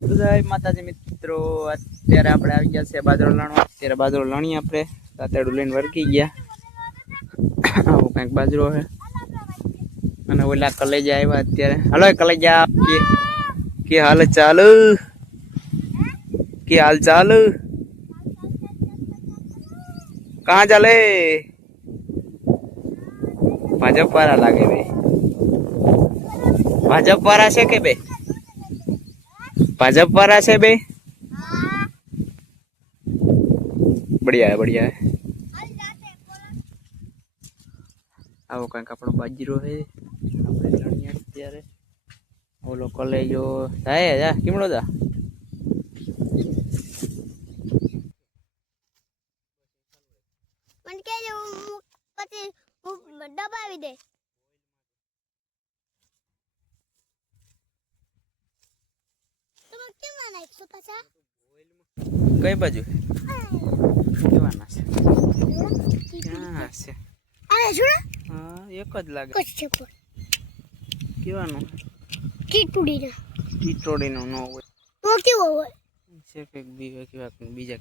જય માતાજી મિત્રો, અત્યારે આપણે આવી ગયા છે બાજરો લાણવા. અત્યારે બાજરો લાણીએ આપણે, તાતેડું લઈને વરકી ગયા. આવું કંઈક બાજરો છે અને ઓલા કલેજા આવ્યા અત્યારે. હલો કલેજા, કે હાલ ચાલુ, કે હાલ ચાલુ, कहाँ चले? भाजप वाला लागे बे, भाजप वाला से के बे, भाजप वाला से बे। बढ़िया है, बढ़िया है। आओ कंक आपणो बाजरो है, આપણે લણીએ અત્યારે. ઓલો કલેજો જાય જા કેમળો જા. મને કે પછી દબાવી દે. તમે કેમાં નાખશો પાછા? કઈ બાજુ કેવાના છે? ક્યાં છે? આ જોડા હા એક જ લાગે. કચ્છ છે પર કેવાનું? ટીટોડીનો ન હોય તો કેવો હોય? છે કે બીજા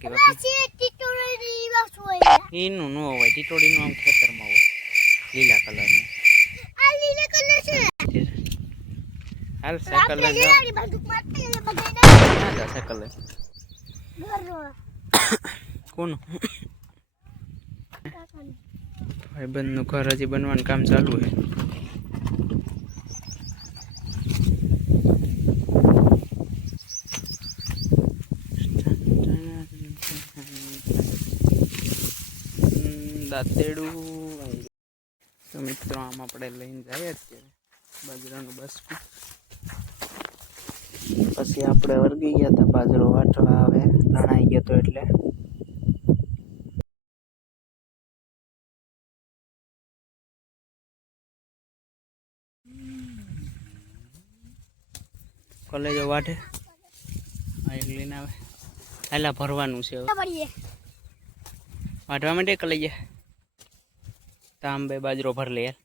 કેવા આ છે ટીટોડી વાસ હોય. એનું ન હોય, ટીટોડીનું આમ ખેતરમાં હોય લીલા કલરનું. આ લીલા કલર છે. હાલ સાયકલ લઈને લીલા બંદૂક મારતે બગાઈને ના જા સાયકલ લઈને. ઘરનો કોનું? ભાઈબંધનું ઘર હજી બનવાનું કામ ચાલુ છે. દાંતેડું તો મિત્રો આમ આપણે લઈને જઈએ અત્યારે બાજરાનું બસકું. પછી આપણે વર્ગી ગયા હતા બાજરો વાટવા. હવે લણાઈ ગયો તો એટલે કોલેજો વાટે આ એક લઈને આવે. હાલા ભરવાનું છે વાટવા માંડે કલેજા. તાંબે બાજરો ભર લે યાર.